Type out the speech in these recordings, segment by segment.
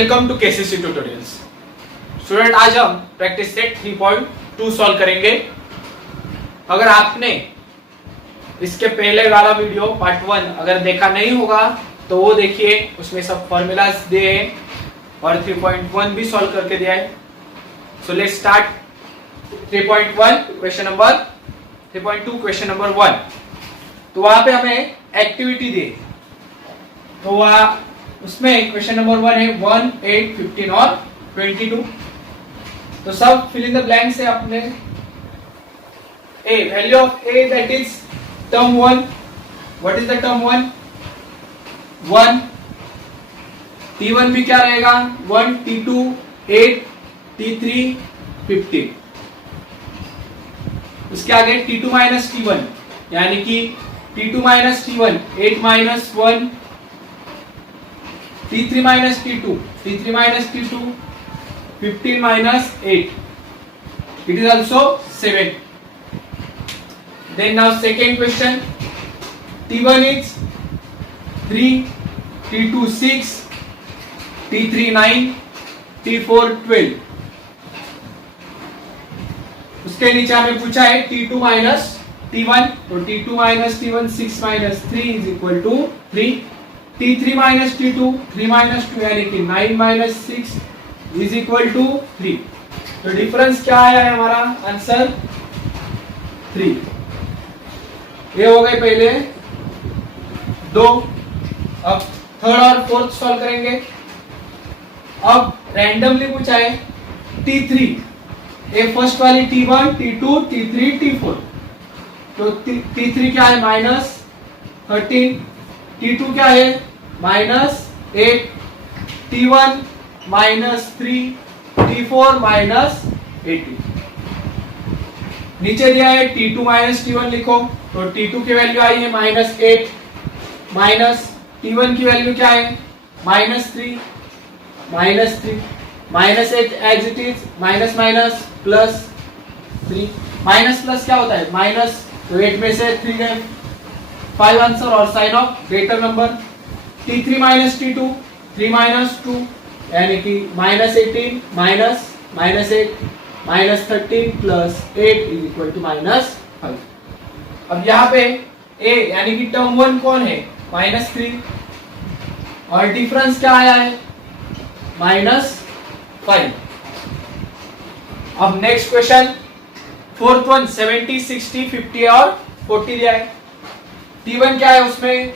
Welcome to KCC tutorials. Student, आज हम practice set 3.2 solve करेंगे। अगर आपने इसके पहले वाला वीडियो पार्ट 1 अगर देखा नहीं होगा तो वो देखिए, उसमें सब फॉर्मूलाज दिए हैं और 3.1 भी सॉल्व करके दिया है। So let's start 3.1 question number 3.2 question number 1। तो वहां पे हमें एक्टिविटी दी, तो वह उसमें क्वेश्चन नंबर 1 है 1, 8, 15 और 22। तो सब फिल इन द ब्लैंक से अपने a value of a that is term 1। What is the term 1? 1। t1 भी क्या रहेगा? 1, t2 8, t3 15। उसके आगे t2 माइनस t1 यानी कि t2 minus t1 8 minus 1, t3 minus t2 15 minus 8, it is also 7. Then now second question, t1 is 3, t2 6, t3 9, t4 12। उसके नीचे हमें पूछा है t2 minus t1, तो t2 minus t1 6 minus 3 is equal to 3, t3 minus t2 3 minus 2 यानी कि 9 minus 6 is equal to 3। तो difference क्या आया है हमारा आंसर? 3। ये हो गए पहले दो। अब थर्ड और फोर्थ सॉल्व करेंगे। अब रैंडमली पूछा है t3, ये फर्स्ट वाली t1 t2 t3 t4। तो t3 क्या है? माइनस 13, t2 क्या है? Minus 8, t1 minus 3, t4 minus 18। नीचे दिया है t2 माइनस t1 लिखो, तो t2 की वैल्यू आई है माइनस 8, माइनस t1 की वैल्यू क्या है? Minus 3, minus 8 as it is, minus minus plus 3, minus plus क्या होता है? माइनस, तो 8 में से 3 गए, 5 आंसर और sign of greater number. t3 minus t2 3 minus 2 यानी कि minus 18 minus 8 minus 13 plus 8 is equal to minus 5। अब यहाँ पे a यानी कि टर्म 1 कौन है? माइनस 3 और डिफरेंस क्या आया है? माइनस 5। अब नेक्स्ट क्वेश्चन फोर्थ वन 70 60 50 और 40 दिया है। t1 क्या है उसमें?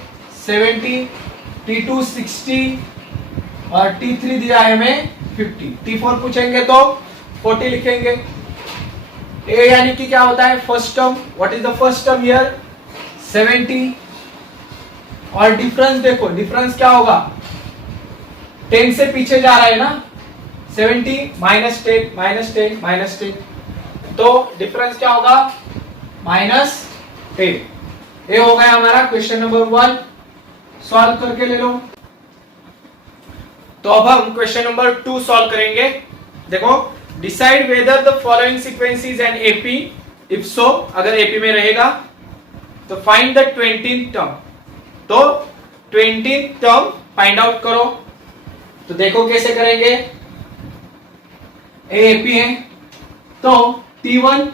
70, t2 60 और t3 दिया है हमें 50। t4 पूछेंगे तो 40 लिखेंगे। a यानी कि क्या होता है? First term. What is the first term here? 70 और डिफरेंस देखो, डिफरेंस क्या होगा? 10 से पीछे जा रहा है ना, 70 माइनस 10 माइनस 10 माइनस 10, तो डिफरेंस क्या होगा? माइनस 10। ये हो गया हमारा क्वेश्चन नंबर 1। सॉल्व करके ले लो। तो अब हम क्वेश्चन नंबर 2 सॉल्व करेंगे। देखो, decide whether the following sequence is an AP, if so, अगर एपी में रहेगा तो फाइंड द 20th टर्म। तो 20th टर्म फाइंड आउट करो। तो देखो कैसे करेंगे। एपी है तो t1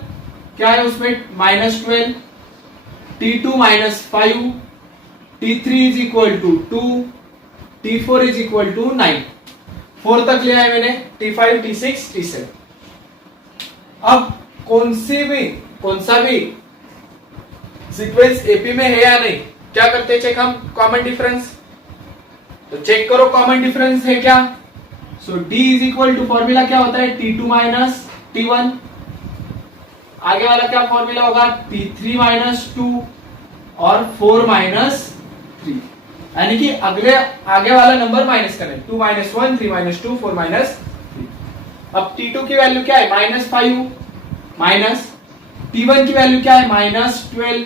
क्या है उसमें? Minus 12, t2 minus 5, t3 is equal to 2, t4 is equal to 9। 4 तक लिया है मैंने, t5 t6 t7। अब कौन सा भी सीक्वेंस एपी में है या नहीं, क्या करते हैं चेक हम? Common difference. तो चेक करो कॉमन डिफरेंस है क्या। So d is equal to, formula क्या होता है? t2 minus t1। आगे वाला क्या फॉर्मूला होगा? t3 माइनस 2 और 4 माइनस 3, यानी कि आगे वाला नंबर माइनस करें। 2 माइनस 1, 3 माइनस 2, 4 माइनस 3। अब t2 की वैल्यू क्या है? माइनस 5, माइनस t1 की वैल्यू क्या है? माइनस 12।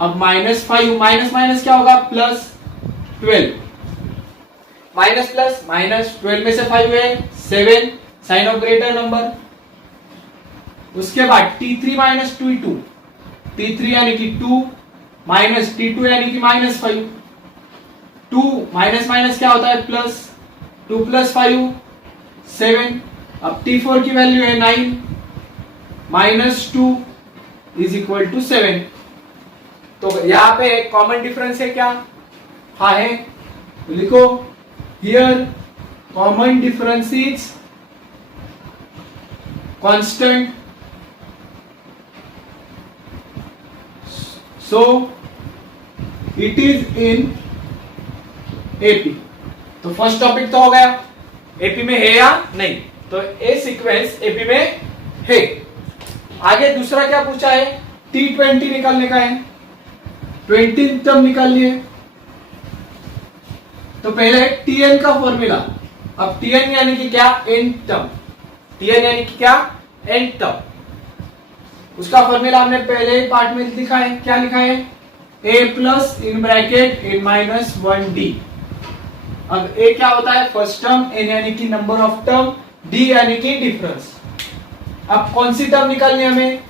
अब माइनस 5 माइनस माइनस क्या होगा? प्लस 12, माइनस प्लस माइनस 12 में से 5 है 7, साइन ऑफ ग्रेटर नंबर। उसके बाद t3 माइनस 2, t3 यानी कि 2 माइनस t2 यानी कि माइनस 5। 2 माइनस माइनस क्या होता है? Plus, 2 plus 5 7। अब T4 की वैल्यू है 9 माइनस 2 इज इक्वल टू 7। तो यहां पे कॉमन डिफरेंस है क्या? हाँ है, तो लिखो here common difference is constant, so it is in AP. तो फर्स्ट टॉपिक तो हो गया, एपी में है या नहीं, तो ए सीक्वेंस एपी में है। आगे दूसरा क्या पूछा है? T20 निकालने का है, 20 टर्म निकाल लिए। तो पहले Tn का फॉर्मूला, अब Tn यानी कि क्या? n term. Tn यानी कि क्या? n term. उसका फॉर्मूला हमने पहले ही पार्ट में लिखा है। क्या लिखा है? a plus in bracket n minus 1d। अब a क्या होता है? फर्स्ट टर्म, n यानी कि नंबर ऑफ टर्म, d यानी कि डिफरेंस। अब कौन सी टर्म निकालनी है हमें?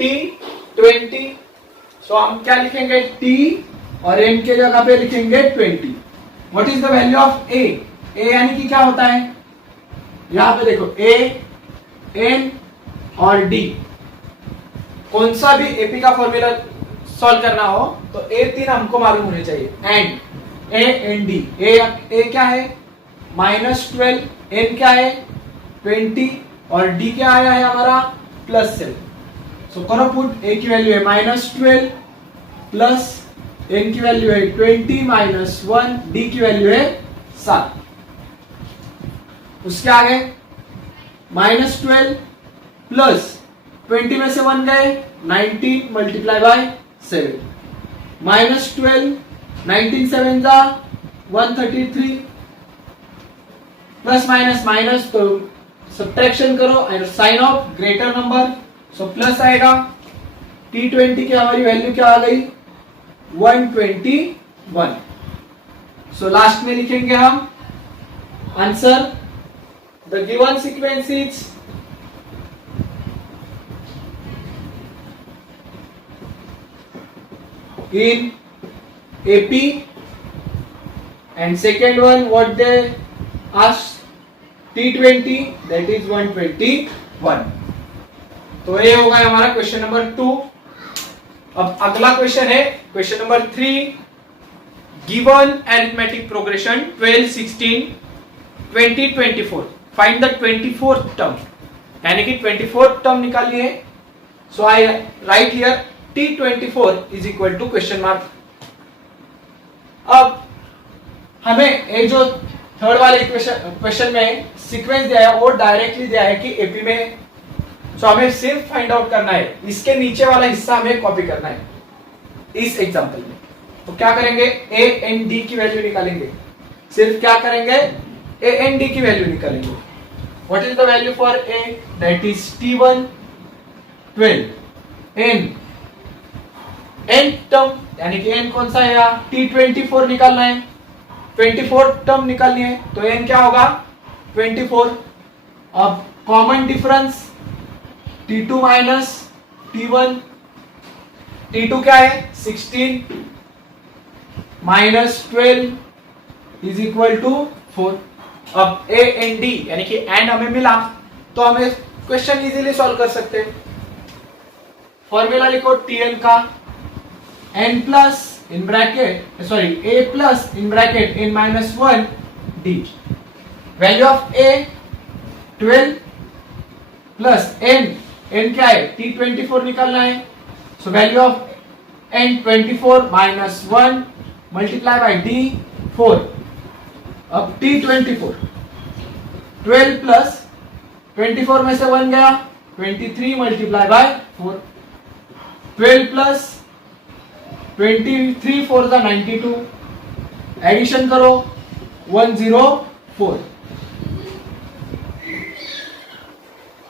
T20। सो हम क्या लिखेंगे? t और n के जगह पे लिखेंगे 20। What is the value of a? a यानी कि क्या होता है? यहां पे देखो a, n और d, कौन सा भी एपी का फॉर्मूला सॉल्व करना हो तो ए तीन हमको मालूम होने चाहिए। And A n d, a क्या है? -12, एन क्या है? 20 और डी क्या आया है हमारा? +7। सो करो पुट, ए की वैल्यू है -12 प्लस एन की वैल्यू है 20 माइनस 1, डी की वैल्यू है 7। उसके आगे -12 प्लस 20 में से 1 गए, 19 मल्टीप्लाई बाय 7, -12 19 7 जा 133, प्लस माइनस माइनस तो सब्ट्रैक्शन करो and sign of greater number, so plus आएगा। T20 की हमारी वैल्यू क्या आ गई? 121। सो लास्ट में लिखेंगे हम answer, the given sequence is in AP, and second one what they asked, T20, that is 121। तो ये होगा हमारा क्वेश्चन नंबर 2। अब अगला क्वेश्चन है question number 3। Given arithmetic progression 12 16 20 24, find the 24th term, यानी कि 24th टर्म निकालिए। So I write here T24 is equal to question mark. अब हमें ये जो थर्ड वाले क्वेश्चन में सीक्वेंस दिया है वो डायरेक्टली दिया है कि एपी में है। सो हमें सिर्फ फाइंड आउट करना है, इसके नीचे वाला हिस्सा हमें कॉपी करना है इस एग्जांपल में। तो क्या करेंगे? ए एन डी की वैल्यू निकालेंगे। सिर्फ क्या करेंगे? ए एन डी की वैल्यू निकालेंगे। What is the value for a? That is T1 12, n term यानी कि एन कौन सा है? T24 निकालना है, 24 टर्म निकालनी है, तो एन क्या होगा? 24। अब common difference T2 minus T1, T2 क्या है? 16 माइनस 12 इज इक्वल टू 4। अब ए एन डी यानी कि एंड हमें मिला तो हमें क्वेश्चन इजीली सॉल्व कर सकते हैं। फॉर्मूला लिखो Tn का, n plus in bracket sorry a plus in bracket n minus 1 d। Value of a 12 plus n क्या है? T24 निकालना है। So value of n 24 minus 1 multiply by d 4। अब T24 12 प्लस 24 में से 1 गया, 23 मल्टीप्लाई बाय 4। 12 प्लस 23 4 का 92, addition करो 104।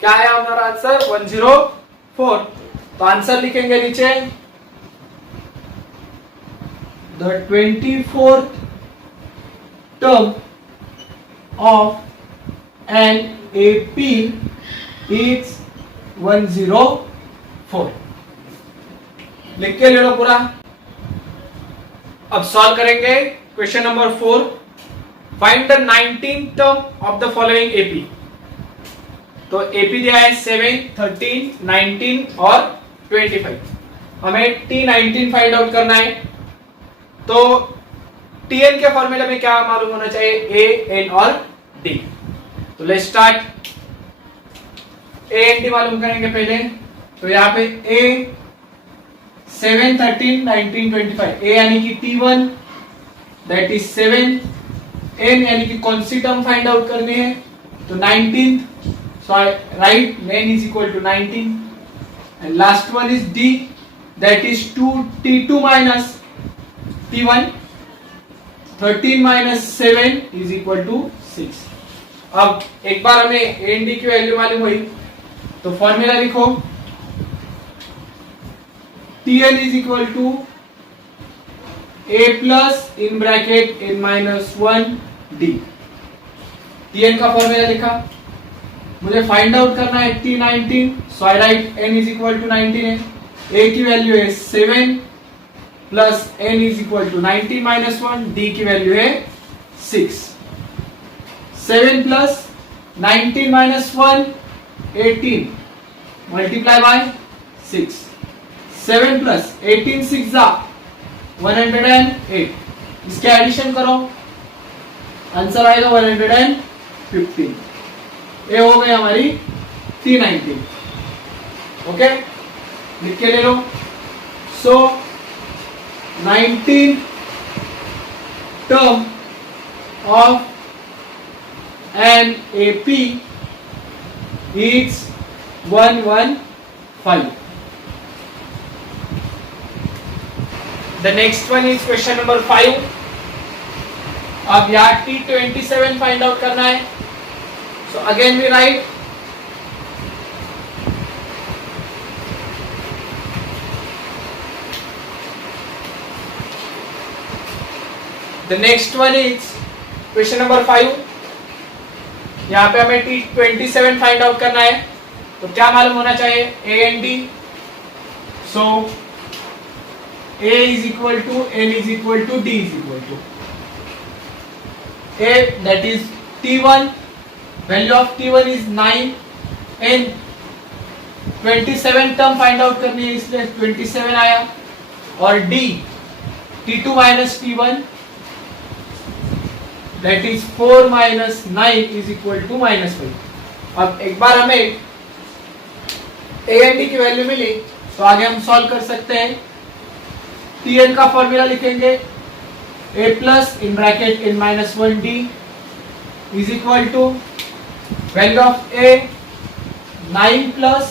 क्या है हमारा आंसर? 104। तो आंसर लिखेंगे नीचे, the 24th term of an AP is 104। लिख के ले लो पूरा। अब सॉल्व करेंगे question number 4। Find the 19th term of the following AP. तो एपी दिया है 7, 13, 19 और 25। हमें T19 फाइंड आउट करना है। तो Tn के फॉर्मूला में क्या मालूम होना चाहिए? A, N और D। तो let's start. A and D मालूम करेंगे पहले। तो यहाँ पे A 7, 13, 19, 25। A यानी कि T1 दैट इज 7। N यानी कि कौन सी टर्म फाइंड आउट करनी है? तो 19th, so I write N is equal to 19 and last one is D that is 2 T2 minus T1, 13 minus 7 is equal to 6। अब एक बार हमें A and D की वैल्यू मालूम हुई तो फॉर्मूला लिखो। Tn is equal to A plus in bracket N minus 1 D। Tn का formula लिखा। मुझे फाइंड आउट करना है T19, so I write N is equal to 19 है। A की वैल्यू है 7 plus N is equal to 19 minus 1, D की value है 6। 7 प्लस 19 माइनस 1 18 मल्टीप्लाई बाय 6। 7 प्लस 18 6 जा 108। इसके एडिशन करो, आंसर आएगा 115। ये हो गई हमारी T19। ओके, लिख के ले लो। So 19 term of an AP is 115। The next one is question number 5। अब यहाँ T27 फाइंड आउट करना है। So again we write the next one is question number 5। यहाँ पे हमें T27 फाइंड आउट करना है। तो क्या मालूम होना चाहिए? A and D। So A is equal to N is equal to D is equal to A, that is T1, value of T1 is 9 and 27 term find out करनी है, इसलिए 27 आया। और D T2 minus T1 that is 4 minus 9 is equal to -5। अब एक बार हमें A and D की value मिली तो आगे हम सॉल्व कर सकते हैं। Tn का फॉर्मूला लिखेंगे A plus in bracket N minus 1 D is equal to value of A 9 plus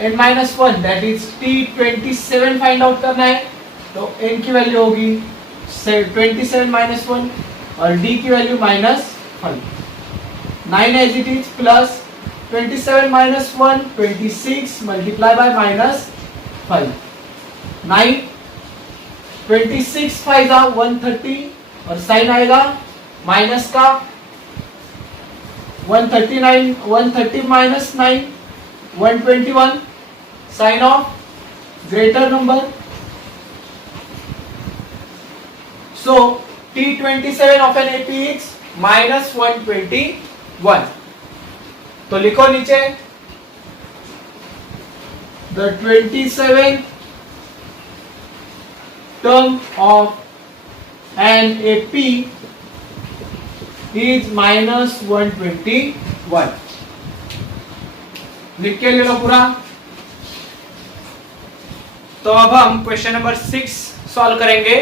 N minus 1 that is T27 find out करना है। तो N की वैल्यू होगी 27 minus 1 और D की value -5। 9 as it is plus 27 minus 1 26 multiply by -5। 9 26 5 130 और sign आएगा minus का 139 130 minus 9 121 sign of greater number. So T27 of an AP is -121। तो लिखो नीचे the 27 term of an AP is -121। लिख के ले लो पूरा। तो अब हम क्वेश्चन नंबर 6 सॉल्व करेंगे।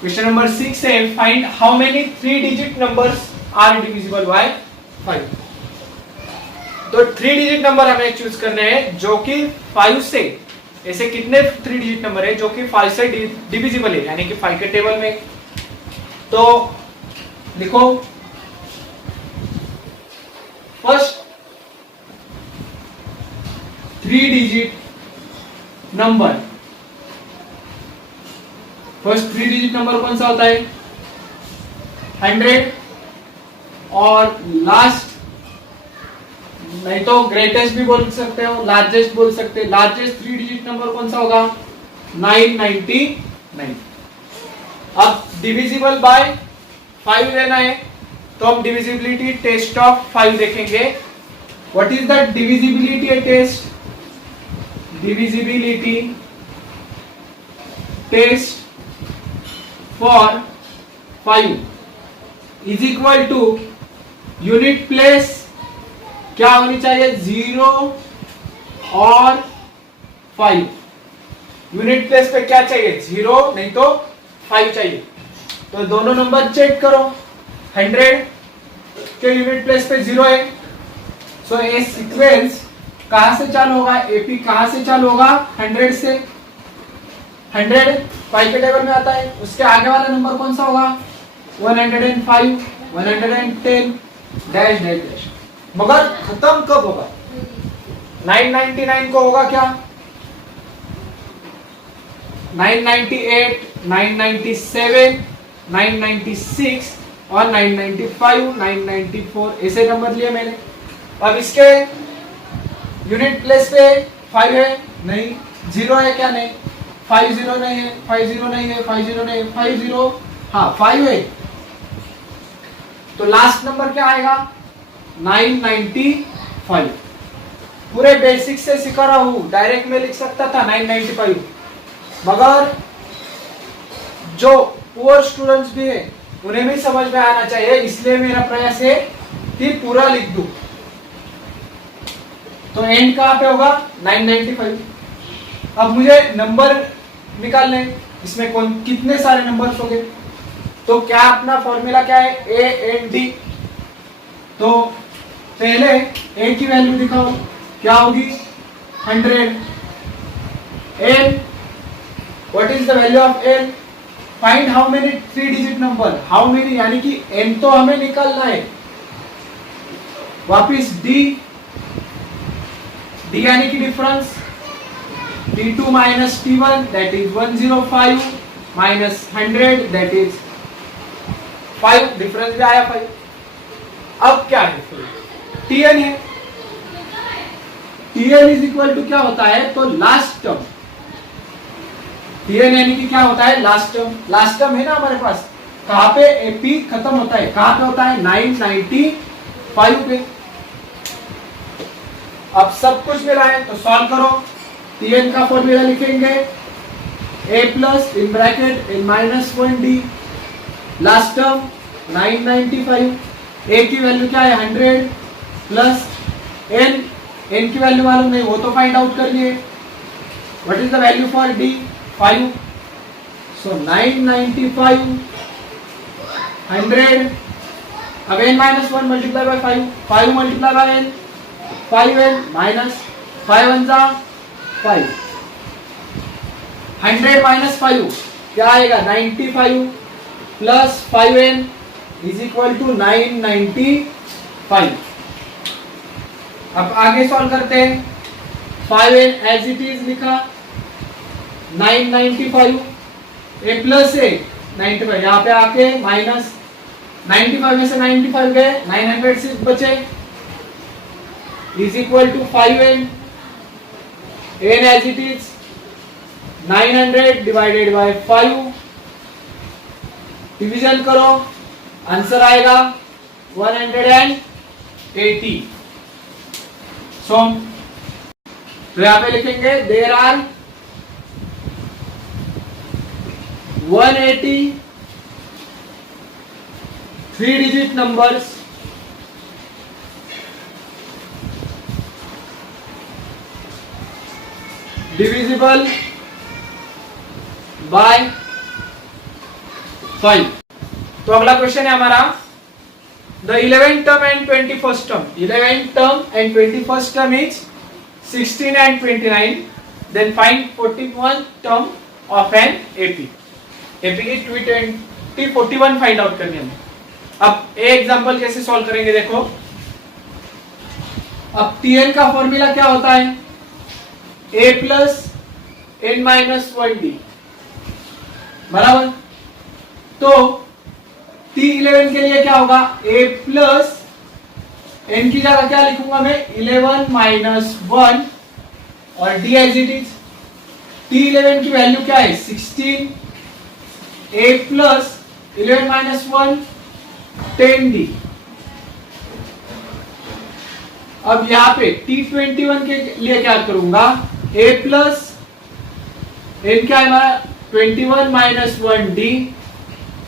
क्वेश्चन नंबर 6 है find how many 3 digit numbers are divisible by 5। तो 3 डिजिट नंबर हमें चूज करने हैं जो कि 5 से, ऐसे कितने 3 डिजिट नंबर है जो कि 5 से डिविजिबल है, यानी कि 5 के टेबल में। तो लिखो first 3 digit number, first 3 digit number कौन सा होता है? 100 और लास्ट, नहीं तो ग्रेटेस्ट भी बोल सकते हो, लार्जेस्ट बोल सकते हैं। लार्जेस्ट 3 डिजिट नंबर कौन सा होगा? 999। अब डिविजिबल बाय 5 लेना है तो हम डिविजिबिलिटी टेस्ट ऑफ 5 देखेंगे. What is the divisibility test? Divisibility test for 5 is equal to unit place क्या होनी चाहिए? 0 और 5. यूनिट प्लेस पे क्या चाहिए? 0 नहीं तो 5 चाहिए. तो दोनों नंबर चेक करो. 100 के यूनिट प्लेस पे 0 है. सो ये सीक्वेंस कहां से चालू होगा? एपी कहां से चालू होगा? 100 से. 100 5 के टेबल में आता है. उसके आगे वाला नंबर कौन सा होगा? 105, 110 डैश डैश डैश. मगर खत्म कब होगा? 999 को होगा क्या? 998, 997, 996 और 995, 994 ऐसे नंबर लिए मैंने. अब इसके यूनिट प्लेस पे 5 है नहीं, 0 है क्या? नहीं. 50 नहीं है, 50 नहीं है, 50 नहीं है, 50 हाँ 5 है. तो लास्ट नंबर क्या आएगा? 995. पूरे बेसिक से सिखा रहा हूं. डायरेक्ट में लिख सकता था 995, मगर जो पुअर स्टूडेंट्स भी है उन्हें भी समझ में आना चाहिए, इसलिए मेरा प्रयास है कि पूरा लिख दूं. तो एंड कहां पे होगा? 995. अब मुझे नंबर निकालने, इसमें कौन कितने सारे नंबर्स होंगे? तो क्या अपना फॉर्मूला क्या है? A and d. तो पहले ए की वैल्यू दिखाओ, क्या होगी? 100. N, what is the value of n? Find how many 3 digit number. How many यानी कि एन तो हमें निकालना है. वापिस डी, डी यानी कि difference. T2 minus T1 that is 105 minus 100 that is 5. Difference भी आया 5. अब क्या है? Tn है. Tn इज इक्वल टू क्या होता है? तो लास्ट टर्म. Tn यानी कि क्या होता है? Last term. लास्ट टर्म है ना हमारे पास. कहां पे? एपी खत्म होता है. कहां पे होता है? 995 पे. अब सब कुछ मिला है तो सॉल्व करो. Tn का फॉर्मूला लिखेंगे a plus in bracket n minus 1d last term 995. a की वैल्यू क्या है? 100 प्लस n. n की वैल्यू मालूम नहीं, वो तो फाइंड आउट करिए. What is the value for d? 5. सो 995 100. अब n minus 1 multiply by 5. 5 multiply by n, 5n minus 5 1 जा 5. 100 माइनस 5 क्या आएगा? 95 plus 5n is equal to 995. अब आगे सॉल्व करते हैं. 5n एज इट इज लिखा. 995 a प्लस ए 95 यहाँ पे आके माइनस 95 में से 95 गए, 906 बचे is equal to 5n. n as it is 900 divided by 5. Division करो, आंसर आएगा 180. सो तो यहां पे लिखेंगे there are 180 3 digit numbers divisible by 5. तो अगला क्वेश्चन है हमारा the 11th term and 21st term. 11th term and 21st term is 16 and 29. Then find 41st term of an AP. AP की 220 41 फाइंड आउट करनी है. अब ए एग्जांपल कैसे solve करेंगे देखो. अब Tn का फॉर्मूला क्या होता है? a plus n minus 1d बराबर. तो T11 के लिए क्या होगा? a प्लस n की जगह क्या लिखूंगा मैं? 11 माइनस 1 और d as it is. T11 की वैल्यू क्या है? 16. a plus 11 minus 1 10d। अब यहां पे T21 के लिए क्या करूंगा, a प्लस n क्या है हमारा 21 माइनस 1d,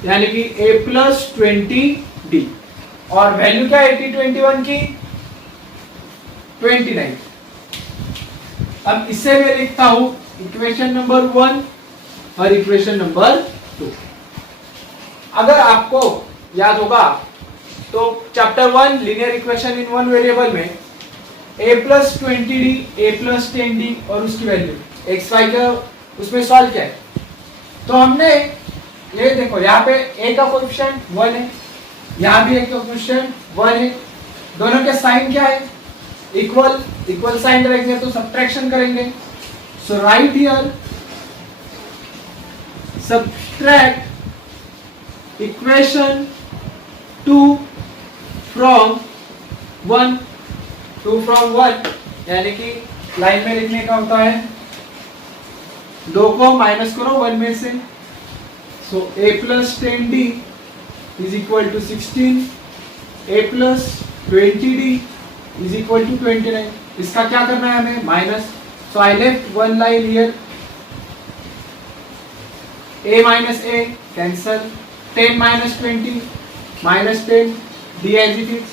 यानी कि a प्लस 20d। और वैल्यू क्या है T21 की 29। अब इसे मैं लिखता हूं इक्वेशन नंबर 1 और इक्वेशन नंबर 2। अगर आपको याद होगा तो chapter 1 linear equation in one variable में a plus 20d, a plus 10d और उसकी वैल्यू एक्स वाई का उसमें सॉल्व किया है। तो हमने ये देखो यहाँ पे a का कोएफिशिएंट 1 है, यहाँ भी a का कोएफिशिएंट 1 है, दोनों के साइन क्या है इक्वल, इक्वल साइन रखेंगे तो सब्ट्रैक्शन करेंगे। So write here subtract equation 2 from 1, 2 from 1 यानी कि लाइन में लिखने का होता है 2 को माइनस करो 1 में से। So a plus 10d is equal to 16, a plus 20d is equal to 29। इसका क्या करना है हमें minus. So I left one line here, a minus a cancel, 10 minus 20 minus 10 d as it is,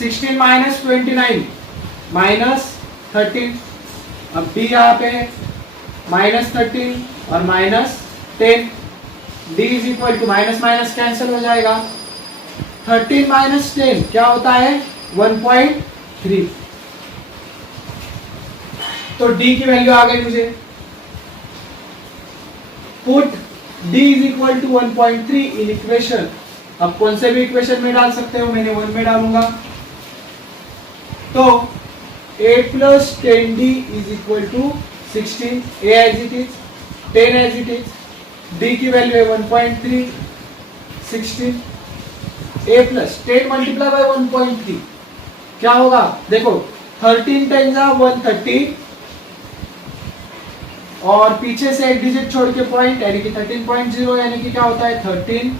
16 minus 29 minus 13। अब d यहाँ पे minus 13 और minus 10, d is equal to minus minus cancel हो जाएगा, 13 माइनस 10 क्या होता है 1.3। तो d की वैल्यू आ गई मुझे। Put d is equal to 1.3 in equation. अब कौन से भी इक्वेशन में डाल सकते हो, मैंने 1 में डालूंगा। तो a plus 10d is equal to 16, a as it is, 10 as it is, d की वैल्यू है 1.3, 16, a प्लस 10 मल्टीप्लाई बाय 1.3 क्या होगा देखो, 13 10 130 और पीछे से एक डिजिट छोड़ के पॉइंट यानी कि 13.0 यानी कि क्या होता है 13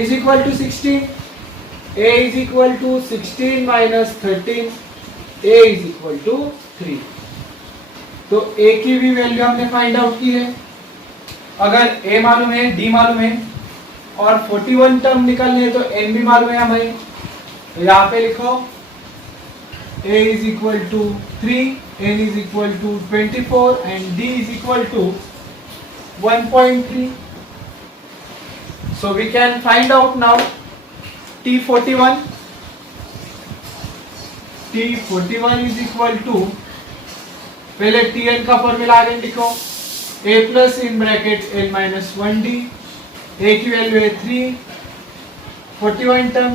is equal to 16, a is equal to 16 minus 13, a is equal to 3। तो a की भी वैल्यू हमने फाइंड आउट की है। अगर a मालूम है, d मालूम है और 41 टर्म निकालनी है तो n भी मालूम है हमें। तो यहाँ पे लिखो a is equal to 3, n is equal to 24 and d is equal to 1.3. So we can find out now T41. T41 is equal to, पहले Tn का फॉर्मूला आगे लिखो, a plus in bracket n minus 1d, a की value है 3, 41 term,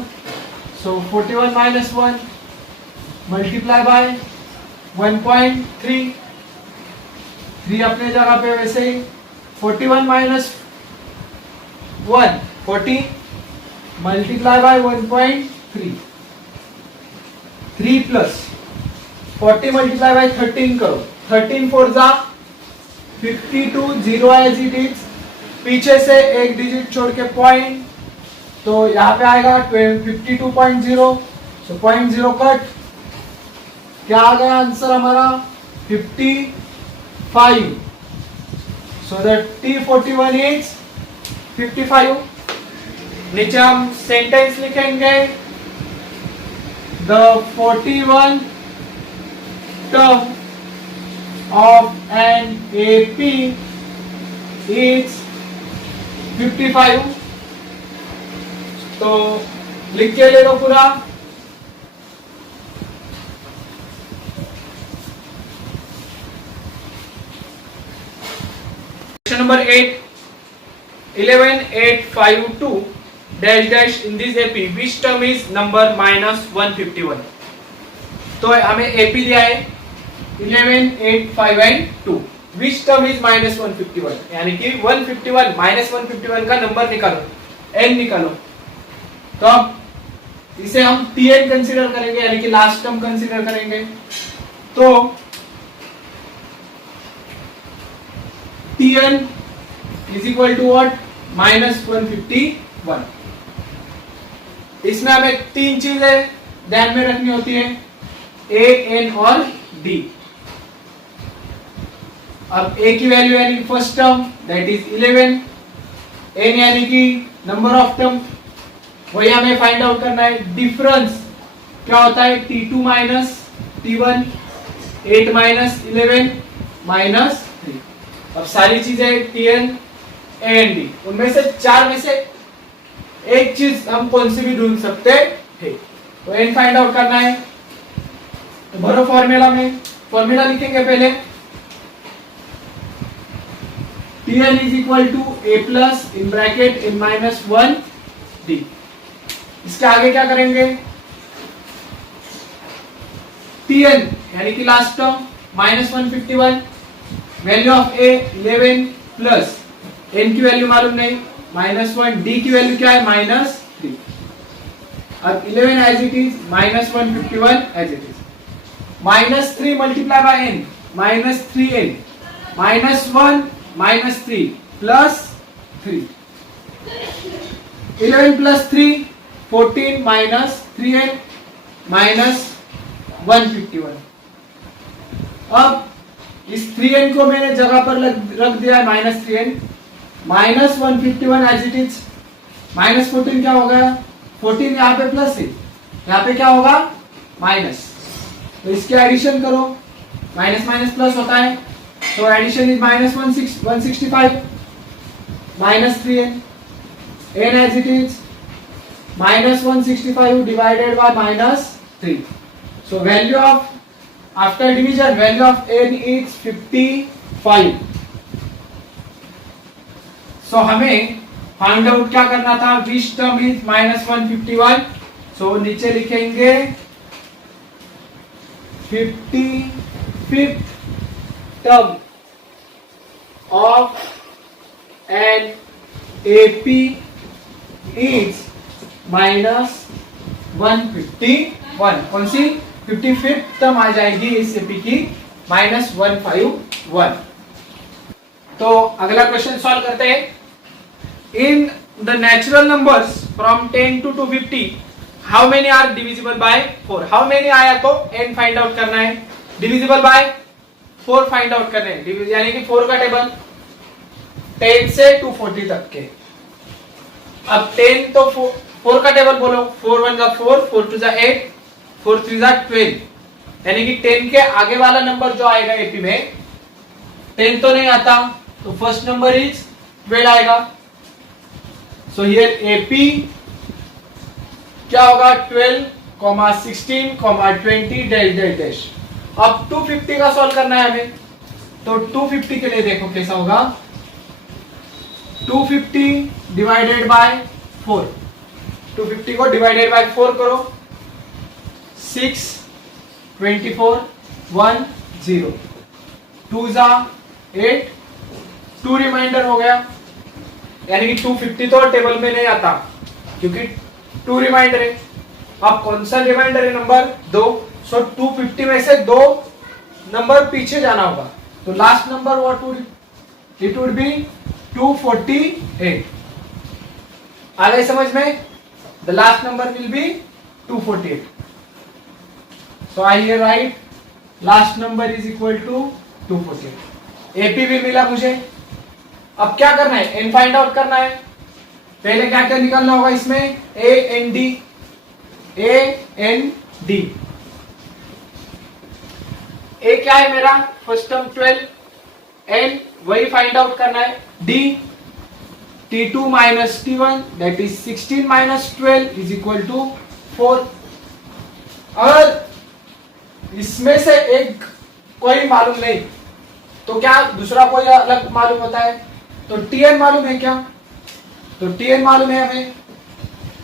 so 41 minus 1 multiply by 1.3, 3 अपने जगह पे वैसे ही, 41 minus 1 40 multiply by 1.3, 3 plus 40 multiply by 13 करो, 13 4 जा 52, 0 एज इट इज, पीछे से एक डिजिट छोड़ के पॉइंट, तो यहाँ पे आएगा 52.0, सो 0.0 कट, क्या आ गया आंसर हमारा 55। So that T41 is 55। नीचे हम सेंटेंस लिखेंगे, the 41 term of an AP is 55। तो लिख के ले लो पूरा। Question number 8, 11852 dash dash in this AP which term is number minus 151। तो हमें AP दिया है 11852 which term is minus 151 यानी कि 151 माइनस 151 का नंबर निकालो, n निकालो। तो अब इसे हम Tn कंसीडर करेंगे यानी कि लास्ट टर्म कंसीडर करेंगे। तो Tn is equal to what? minus 151। 1। इसमें हमें तीन चीजें ध्यान में रखनी होती है, ए, एन और डी। अब ए की वैल्यू यानी first term that is 11, n यानी कि नंबर ऑफ टर्म वही हमें फाइंड आउट करना है। डिफरेंस क्या होता है, T2 minus T1, 8 minus 11 minus 3। अब सारी चीजें Tn, A एंड D, उनमें से चार में से एक चीज हम कौन सी भी ढूंढ सकते हैं, तो n फाइंड आउट करना है। तो भरो फॉर्मूला में, फॉर्मूला लिखेंगे पहले, Tn is equal to a plus in bracket n minus 1 d। इसके आगे क्या करेंगे, Tn यानी कि last term minus 151, value of a 11 plus n की वैल्यू मालूम नहीं माइनस 1, d की वैल्यू क्या है माइनस 3। अब 11 as it is, minus 151 as it is, minus 3 multiply by n minus 3n, minus 1 minus 3 plus 3, 11 plus 3 14 minus 3n minus 151। अब इस 3n को मैंने जगह पर रख दिया है minus 3n, minus 151 as it is, minus 14 क्या होगा, 14 यहाँ पे प्लस है, यहाँ पे क्या होगा माइनस, तो इसकी एडिशन करो, माइनस माइनस प्लस होता है, तो addition is minus 165 minus 3n, n as it is minus 165 divided by minus 3। So value of, after division, value of n is 55। So हमें फाइंड आउट क्या करना था, which term is minus 151। So नीचे लिखेंगे 55th term of an AP is minus 151। कौन सी 55th term आ जाएगी इस AP की माइनस 151। तो अगला क्वेश्चन सॉल्व करते हैं। In the natural numbers from 10 to 250 how many are divisible by 4। How many आया तो n फाइंड आउट करना है, डिविजिबल बाय 4 फाइंड आउट करना है, यानी कि 4 का टेबल 10 से 240 तक के। अब 10 तो 4 का टेबल बोलो, 4 1 जा 4, 4 2 जा 8, 4 3 जा 12, यानी कि 10 के आगे वाला नंबर जो आएगा एपी में 10 तो नहीं आता, तो फर्स्ट नंबर इज 12 आएगा। सो हियर एपी क्या होगा 12, 16, 20 डैश डैश डैश। अब 250 का सॉल्व करना है हमें, तो 250 के लिए देखो कैसा होगा, 250 डिवाइडेड बाय 4, 250 को डिवाइडेड बाय 4 करो, 6 24 1 0, 2 जा 8, 2 रिमाइंडर हो गया, यानी कि 250 तो टेबल में नहीं आता क्योंकि 2 रिमाइंडर है। अब कौन सा रिमाइंडर है, नंबर 2। सो 250 में से 2 नंबर पीछे जाना होगा, तो last number what would it would be 248। आ गई समझ में, the last number will be 248। So I here write last number is equal to 248। AP भी मिला मुझे। अब क्या करना है, एन फाइंड आउट करना है। पहले क्या क्या निकालना होगा इसमें, a n d, a n d. A क्या है मेरा फर्स्ट टर्म 12, एन वही फाइंड आउट करना है, d T2 minus T1 that is 16 minus 12 is equal to 4। अगर इसमें से एक कोई मालूम नहीं तो क्या दूसरा कोई अलग मालूम होता है, तो Tn मालूम है क्या, तो Tn मालूम है हमें,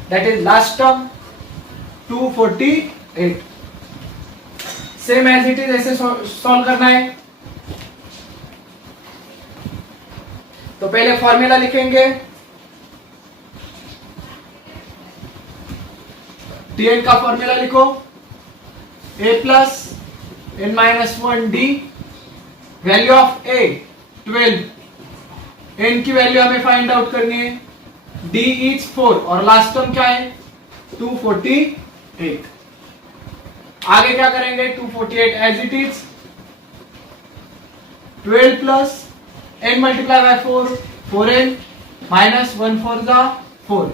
that is last term 248। Same as it is ऐसे सॉल्व करना है। तो पहले फॉर्मूला लिखेंगे, Tn का फॉर्मूला लिखो, a plus n minus 1 d, value of a 12, n की वैल्यू हमें फाइंड आउट करनी है, d इज 4 और लास्ट टर्म क्या है 248। आगे क्या करेंगे 248 as it is 12 plus n multiply by 4 4n minus 1 4 जा 4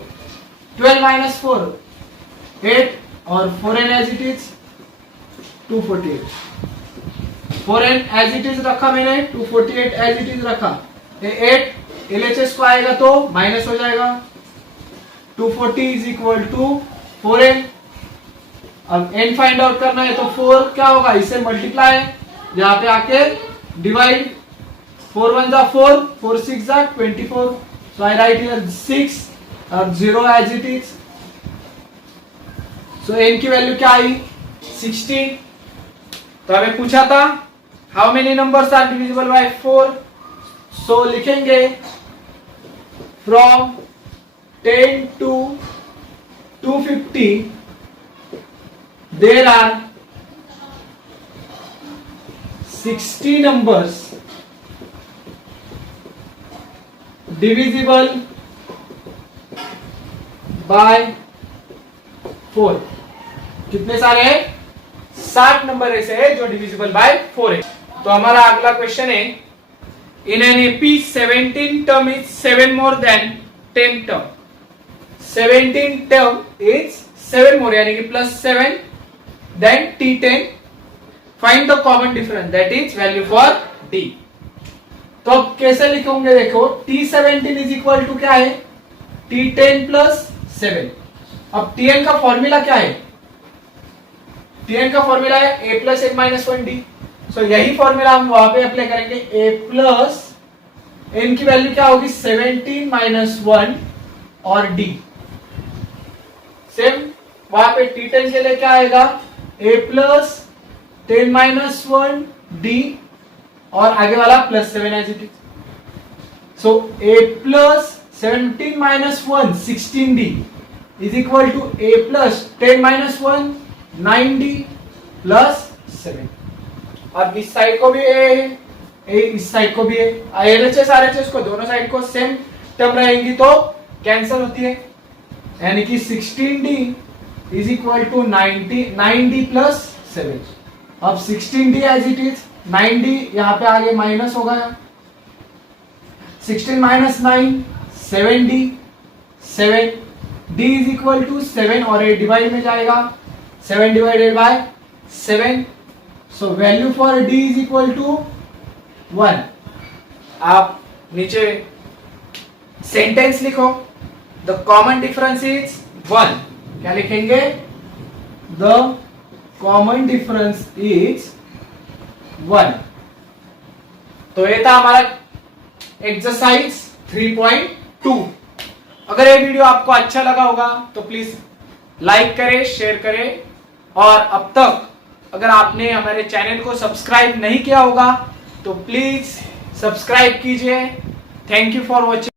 12 माइनस 4 8 और 4n as it is 248 4n as it is रखा मैंने 248 एज इट इज रखा। ये 8 LHS को आएगा तो माइनस हो जाएगा 240 इज इक्वल टू 4n। अब n फाइंड आउट करना है तो 4 क्या होगा इससे मल्टीप्लाई यहाँ पे आके डिवाइड 4 1 जा 4 4 6 जा 24 so I write here 6 अब 0 as it is so n की वैल्यू क्या आई 16। तो हमें पूछा था how many numbers are divisible by 4 so लिखेंगे from 10 to 250 there are 60 numbers divisible by 4। कितने सारे हैं 60 नंबर ऐसे है जो डिविजिबल बाय 4 है। तो हमारा अगला क्वेश्चन है in an AP 17 term is 7 more than 10 term 17 term is 7 more यानी कि plus 7 than T10 find the common difference that is value for D। तो अब कैसे लिखोगे देखो T17 इज इक्वल टू क्या है T10 प्लस 7। अब Tn का फॉर्मूला क्या है Tn का फॉर्मूला है a plus n minus 1d। सो यही फॉर्मूला हम वहां पे अप्लाई करेंगे a प्लस n की वैल्यू क्या होगी 17 माइनस 1 और d सेम वहां पे T10 के लिए क्या आएगा a प्लस 10 माइनस 1 d और आगे वाला plus 7 as it is. So a plus 17 minus 1 16d is equal to a plus 10 minus 1 9d plus 7। अब इस साइड को भी a है इस साइड को भी है LHS RHS को दोनों साइड को सेम टर्म रहेंगी तो कैंसिल होती है यानी कि 16d is equal to 9d plus 7। अब 16d as it is 9d यहाँ पे आगे माइनस हो गया 16 minus 9 7d 7d is equal to 7 और ये डिवाइड में जाएगा 7 divided by 7 so value for d is equal to 1। आप नीचे सेंटेंस लिखो द कॉमन डिफरेंस इज 1। क्या लिखेंगे द कॉमन डिफरेंस इज 1। तो ये था हमारा एक्सरसाइज 3.2। अगर ये वीडियो आपको अच्छा लगा होगा तो प्लीज लाइक करें शेयर करें और अब तक अगर आपने हमारे चैनल को सब्सक्राइब नहीं किया होगा तो प्लीज सब्सक्राइब कीजिए। Thank you for watching.